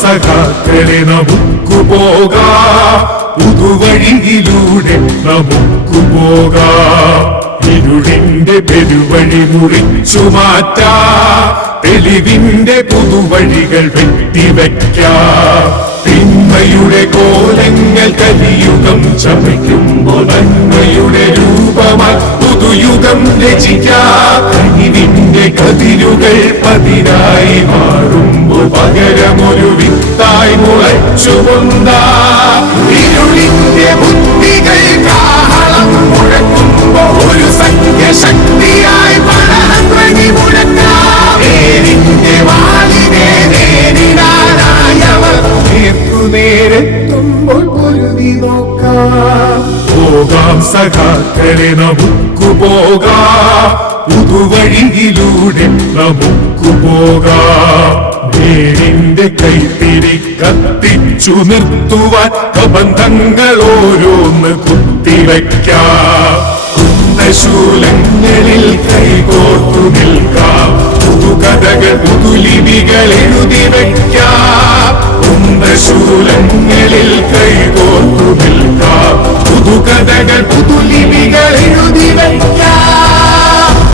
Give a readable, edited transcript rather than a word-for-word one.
സഖാക്കളെ നമുക്കു പോകാം, പുതുവഴിയിലൂടെ നമുക്കു പോകാം. ഇരുളിന്റെ പെരുവഴി മുറിച്ചു മാറ്റാം, തെളിവിന്റെ പുതുവഴികൾ വെട്ടിവെക്കാം. തിന്മയുടെ കോലങ്ങൾ കലിയുഗം ചമയ്ക്കുമ്പോൾ നന്മയുടെ രൂപമായി പുതുയുഗം രചിക്കാം. കഴിവിന്റെ കതിരുകൾ പതിരായി മാറുമ്പോൾ പകരമൊരു വിത്തായി മുളച്ചുകൊണ്ടാം. ഇരുളിന്റെ ബുദ്ധികൾ കാഹളം മുഴക്കുമ്പോൾ ഒരു സംഖ്യശക്തിയായി പടർന്നടി മുഴക്കാം. നേരിന്റെ വാളിനെ നേരിടാനായവർ നേരെത്തുമ്പോൾ പൊരുതി നോക്കാം. പോകാം സഖാക്കളെ നമുക്കു പോകാം, പുതുവഴിയിലൂടെ നമുക്കു പോകാം. നേരിന്റെ കൈത്തിരി കത്തിച്ചു നിർത്തുവാൻ കബന്ധങ്ങൾ ഓരോന്ന് കുത്തിവയ്ക്കാം. കുന്തശൂലങ്ങളിൽ കൈകോർത്തു നിൽക്കാം, പുതുകഥകൾ പുതുലിപികൾ എഴുതി വയ്ക്കാം.